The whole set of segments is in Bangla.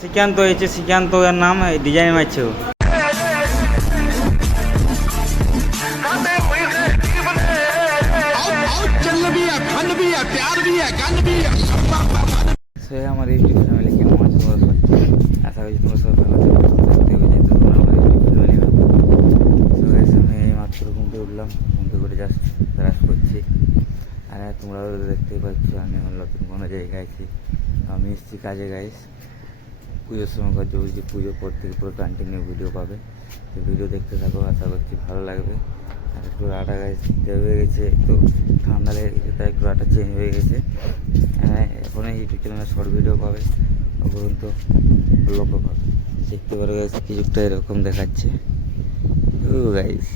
শ্রীকান্ত হয়েছে, শ্রীকান্ত এর নাম ডিজাইন মারছে ও। সে আমার ইউটিউব ফ্যামিলি কেমন আছে তোমরা সবাই? আশা করছি তোমরা সবাই ভালো আছো, সুস্থ থাকতে হবে, যেহেতু তোমরা আমার YouTube family member. So guys, আমি এই মাত্র ঘুম থেকে উঠলাম, ঘুম থেকে উঠে জাস্ট ব্রাশ করছি। আর তোমরাও দেখতেই পাচ্ছ আমি আমার নতুন কোনো জায়গায় আছি। আমি এসেছি কাজে গাইস, পুজোর সময় কাজ বলছি, পুজোর পর থেকে পুরো কন্টিনিউ ভিডিও পাবে। তো ভিডিও দেখতে থাকো, আশা করছি ভালো লাগবে। আর একটু রাটা গাইস হয়ে গেছে, তো ঠান্ডা লেগে গেছে, তাই একটু রাটা চেঞ্জ হয়ে গেছে। এখন ইউটিউব চ্যানেলে শর্ট ভিডিও পাবে, পর্যন্ত লক্ষ্য পাবে। দেখতে পারো গাইস, কিছুটা এরকম দেখাচ্ছে। ও গাইস,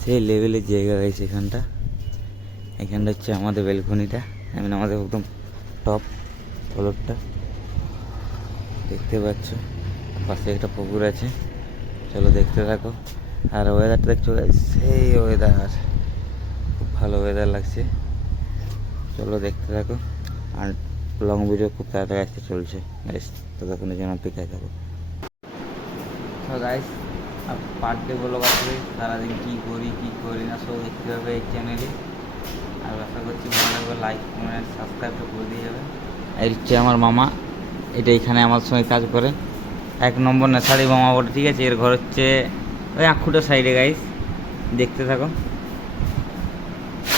সেই লেভেলের জায়গা গাইস এখানটা হচ্ছে আমাদের ব্যালকনিটা, মানে আমাদের একদম টপ ফ্লোরটা দেখতে পাচ্ছ। পাশে একটা পুকুর আছে, চলো দেখতে থাকো। আর ওয়েদারটা দেখছো গাইস, সেই ওয়েদার, খুব ভালো ওয়েদার লাগছে। চলো দেখতে থাকো। আর লং ভিডিও খুব তাড়াতাড়ি আসতে চলছে গাইস, ততক্ষণের জন্য অপেক্ষায় থাকো। তো গাইস, পার ডে ব্লগ আসবে, সারাদিন কী করি না সব দেখতে হবে এই চ্যানেলে। আর আশা করছি ভালো লাগবে, লাইক কমেন্ট সাবস্ক্রাইব তো করে দিয়ে যাবে। এই হচ্ছে আমার মামা, এটা এখানে আমার সঙ্গে কাজ করে, 1 নম্বর নেশাড়ি মামা বলে, ঠিক আছে। এর ঘর হচ্ছে ওই আঁকুটার সাইডে গাইস, দেখতে থাকো।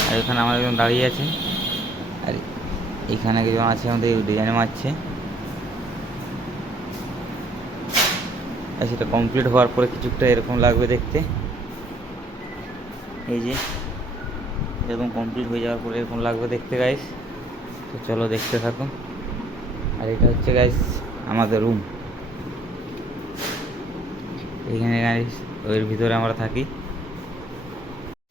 আর এখানে আমার একজন দাঁড়িয়ে আছে, আর এখানে কিছু আছে আমাদের ডিজাইন মারছে। আর সেটা কমপ্লিট হওয়ার পরে কিছুটা এরকম লাগবে দেখতে, এই যে এরকম কমপ্লিট হয়ে যাওয়ার পরে এরকম লাগবে দেখতে গাইস। তো চলো দেখতে থাকো। আর এটা হচ্ছে গাইস আমাদের রুম, এইখানে গাইস ওর ভিতরে আমরা থাকি।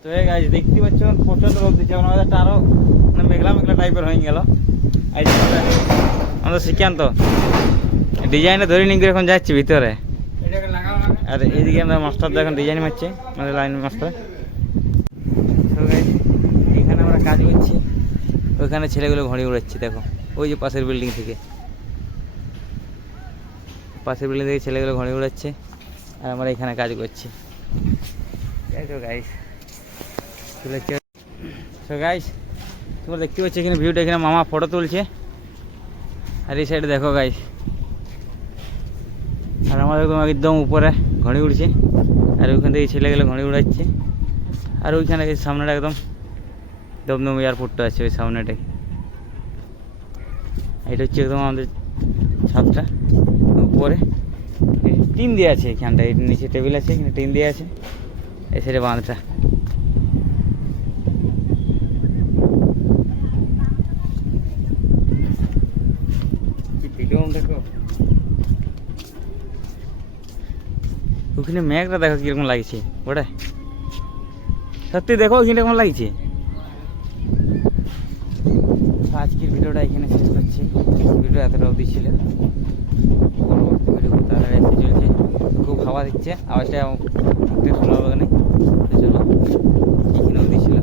তো এই গাইস দেখতে পাচ্ছ প্রচণ্ড রোদ দিচ্ছে, আমাদের আরও মানে মেঘলা টাইপের হয়ে গেল। এই যে আমাদের শ্রীকান্ত ডিজাইনটা ধরে নিয়ে এখন যাচ্ছি ভিতরে। আর এইদিকে আমরা মাস্টারদা এখন ডিজাইন মারছে, আমাদের লাইন মাস্টার। তো গাইস এখানে আমরা কাজ করছি, ওইখানে ছেলেগুলো ঘড়ি উড়াচ্ছি দেখো, ওই যে পাশের বিল্ডিং থেকে ছেলেগুলো ঘড়ি উড়াচ্ছে, আর আমরা এখানে কাজ করছি। তো গাইস তোমরা দেখতে পাচ্ছ এখানে ভিউটা, এখানে মামা ফটো তুলছে। আর এই সাইডে দেখো গাইস, আর আমাদের একদম উপরে ঘড়ি উড়ছে, আর ওইখান থেকে ছেলেগুলো ঘড়ি উড়াচ্ছে। আর ওইখানে সামনেটা একদম দমদম এয়ারপোর্টটা আছে, ওই সামনেটাই। এটা হচ্ছে একদম আমাদের ছাদটা, উপরে টিন দিয়ে আছে, এখানটা নিচে টেবিল আছে, এখানে টিন দিয়ে আছে, এই সাইডে বাঁধটা। দেখো ওখানে মেঘটা দেখো কিরকম লাগছে, ওটা সত্যি দেখো ওখানে কেমন লাগছে। আজকের ভিডিওটা এখানে শেষ করছি, ভিডিও এতটা অবধি ছিল, পরবর্তী ভিডিও তাড়াতাড়ি আসতে চলছে। খুব হাওয়া দিচ্ছে, আওয়াজটা শোনা হবে না, চলো এখানে অবধি ছিল।